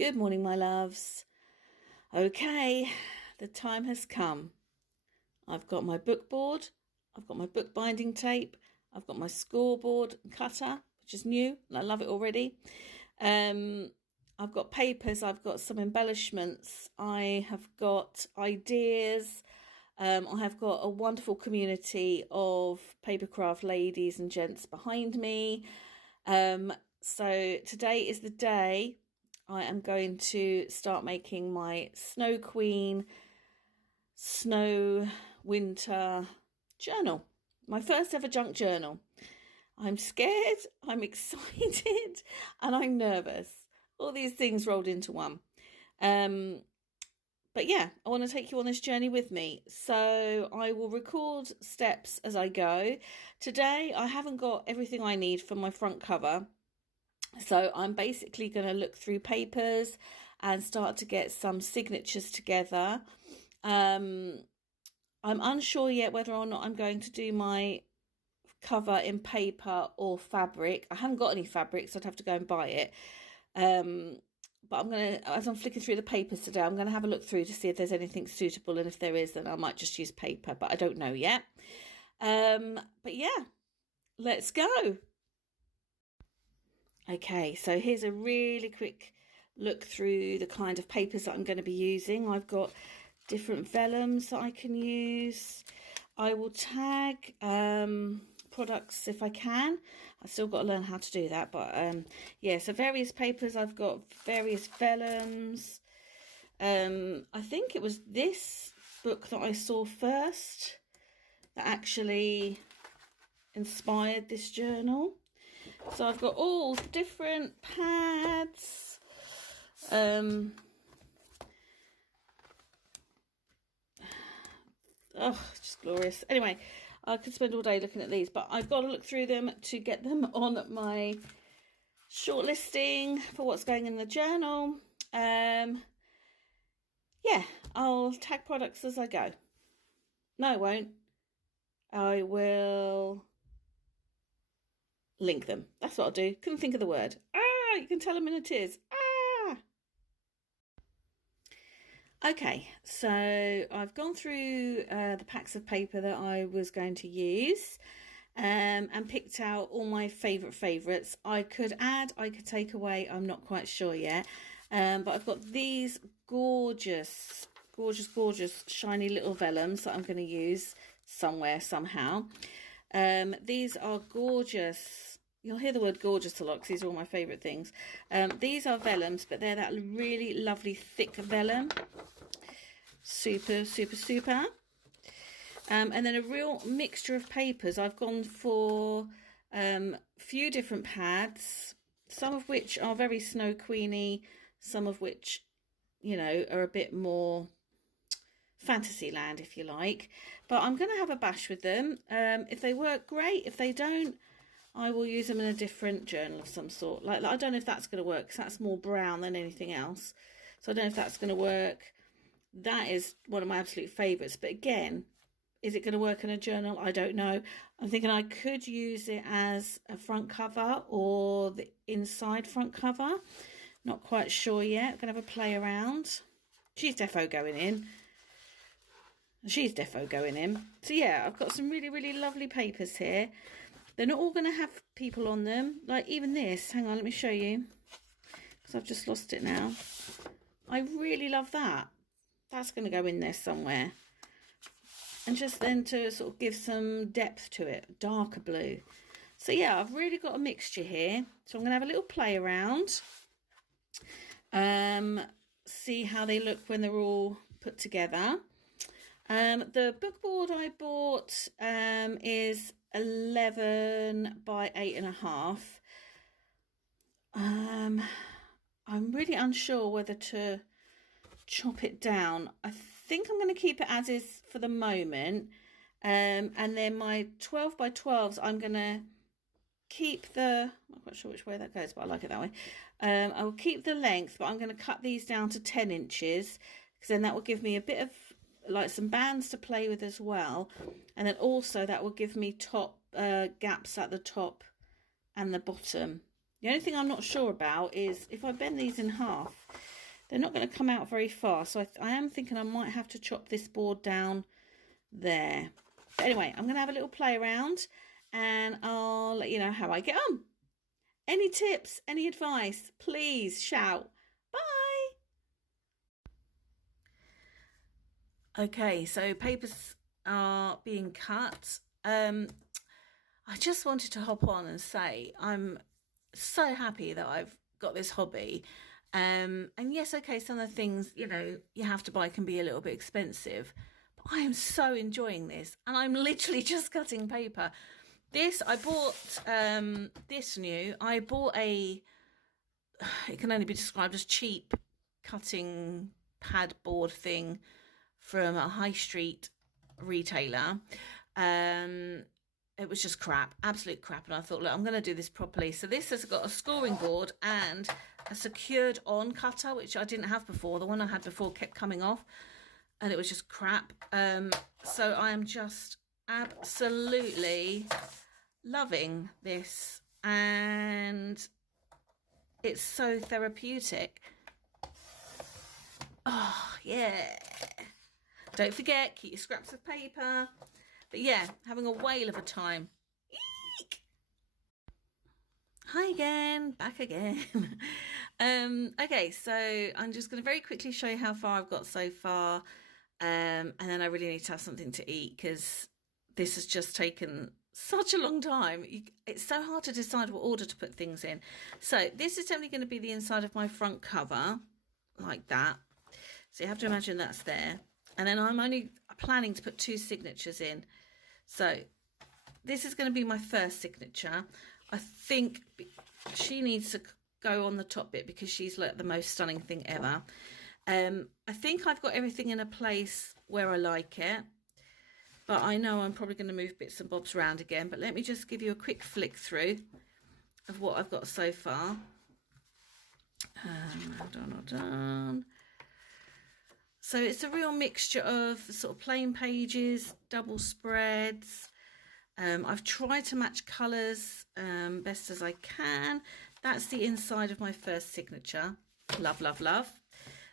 Good morning, my loves. Okay, the time has come. I've got my book board, I've got my book binding tape, I've got my scoreboard cutter, which is new, and I love it already. I've got papers, I've got some embellishments, I have got ideas. I have got a wonderful community of papercraft ladies and gents behind me. So today is the day I am going to start making my Snow Queen Snow Winter journal. My first ever junk journal. I'm scared, I'm excited, and I'm nervous. All these things rolled into one. But yeah, I want to take you on this journey with me. So I will record steps as I go. Today, I haven't got everything I need for my front cover. So I'm basically going to look through papers and start to get some signatures together. I'm unsure yet whether or not I'm going to do my cover in paper or fabric. I haven't got any fabric, so I'd have to go and buy it. But I'm going to, as I'm flicking through the papers today, I'm going to have a look through to see if there's anything suitable. And if there is, then I might just use paper, but I don't know yet. But yeah, let's go. Okay, so here's a really quick look through the kind of papers that I'm going to be using. I've got different vellums that I can use. I will tag products if I can. I've still got to learn how to do that, but yeah, so various papers. I've got various vellums. I think it was this book that I saw first that actually inspired this journal. So I've got all different pads. Oh, just glorious. Anyway, I could spend all day looking at these, but I've got to look through them to get them on my shortlisting for what's going in the journal. Yeah, I'll tag products as I go. No, I won't. I will link them. That's what I'll do. Couldn't think of the word. You can tell them in a tears. Okay, so I've gone through the packs of paper that I was going to use and picked out all my favourites. I could add, I could take away, I'm not quite sure yet. But I've got these gorgeous shiny little vellums that I'm going to use somewhere, somehow. These are gorgeous. You'll hear the word gorgeous a lot because these are all my favourite things. These are vellums, but they're that really lovely thick vellum. Super. And then a real mixture of papers. I've gone for a few different pads, some of which are very Snow Queeny, some of which, you know, are a bit more Fantasyland, if you like. But I'm going to have a bash with them. If they work, great. If they don't, I will use them in a different journal of some sort. Like I don't know if that's going to work because that's more brown than anything else. So I don't know if that's going to work. That is one of my absolute favourites. But again, is it going to work in a journal? I don't know. I'm thinking I could use it as a front cover or the inside front cover. Not quite sure yet. I'm going to have a play around. She's defo going in. So yeah, I've got some really lovely papers here. They're not all going to have people on them. Like even this. Hang on, let me show you. Because I've just lost it now. I really love that. That's going to go in there somewhere. And just then to sort of give some depth to it. Darker blue. So yeah, I've really got a mixture here. So I'm going to have a little play around. See how they look when they're all put together. The book board I bought is 11 by 8.5. I'm really unsure whether to chop it down. I think I'm going to keep it as is for the moment. And then my 12 by 12s, I'm going to keep the, I'm not quite sure which way that goes, but I like it that way. I will keep the length, but I'm going to cut these down to 10 inches because then that will give me a bit of like some bands to play with as well, and then also that will give me top gaps at the top and the bottom. The only thing I'm not sure about is if I bend these in half, they're not going to come out very far. So I am thinking I might have to chop this board down there. But anyway, I'm going to have a little play around and I'll let you know how I get on. Any tips, any advice, please shout. Bye. Okay, so papers are being cut. I just wanted to hop on and say I'm so happy that I've got this hobby. And yes, okay, some of the things, you know, you have to buy can be a little bit expensive, but I am so enjoying this and I'm literally just cutting paper. This, I bought this new, I bought it can only be described as cheap cutting pad board thing from a high street retailer. It was just crap, absolute crap. And I thought, look, I'm going to do this properly. So this has got a scoring board and a secured on cutter, which I didn't have before. The one I had before kept coming off and it was just crap. So I am just absolutely loving this and it's so therapeutic. Oh, yeah. Don't forget, keep your scraps of paper. But yeah, having a whale of a time. Eek! Hi again, back again. Okay, so I'm just going to very quickly show you how far I've got so far. And then I really need to have something to eat because this has just taken such a long time. It's so hard to decide what order to put things in. So this is definitely going to be the inside of my front cover, like that. So you have to imagine that's there. And then I'm only planning to put 2 signatures in. So this is going to be my first signature. I think she needs to go on the top bit because she's like the most stunning thing ever. I think I've got everything in a place where I like it. But I know I'm probably going to move bits and bobs around again. But let me just give you a quick flick through of what I've got so far. Hold on. So it's a real mixture of sort of plain pages, double spreads. I've tried to match colours best as I can. That's the inside of my first signature. Love, love, love.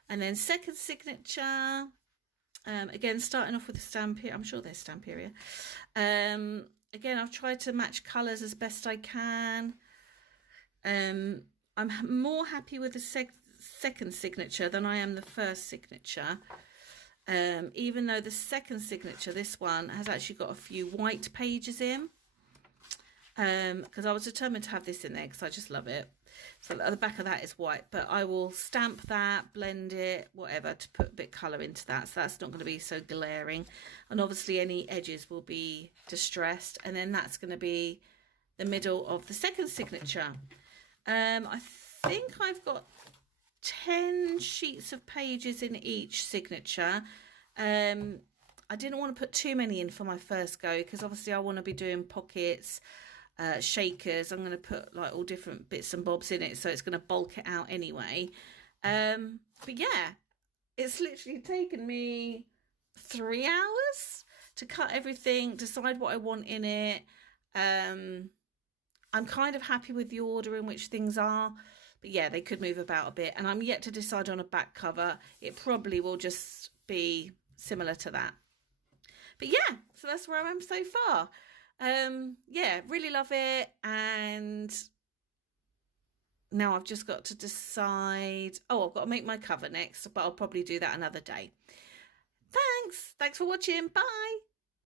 And then second signature, again, starting off with a stamp here. I'm sure there's stamp here. Again, I've tried to match colours as best I can. I'm more happy with the second signature than I am the first signature. Even though the second signature, this one, has actually got a few white pages in. Because I was determined to have this in there because I just love it. So at the back of that is white, but I will stamp that, blend it, whatever, to put a bit of colour into that. So that's not going to be so glaring. And obviously any edges will be distressed. And then that's going to be the middle of the second signature. I think I've got 10 sheets of pages in each signature. I didn't want to put too many in for my first go because obviously I want to be doing pockets, shakers. I'm going to put like all different bits and bobs in it, so it's going to bulk it out anyway. But yeah, it's literally taken me 3 hours to cut everything, decide what I want in it. I'm kind of happy with the order in which things are, but yeah, they could move about a bit, and I'm yet to decide on a back cover. It probably will just be similar to that. But yeah, so that's where I am so far. Yeah, really love it. And now I've just got to decide. Oh, I've got to make my cover next, but I'll probably do that another day. Thanks for watching. Bye.